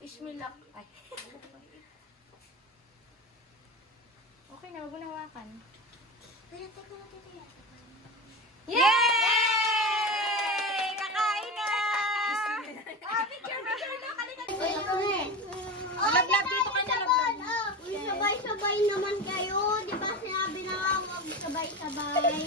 Ishmilak. Ay. Okay na, huwag mo nang hawakan. Yay! Kakain na! Picture na! Lablab dito ka na, lablab. Sabay-sabay naman kayo. Di ba sinabi na nga huwag sabay-sabay?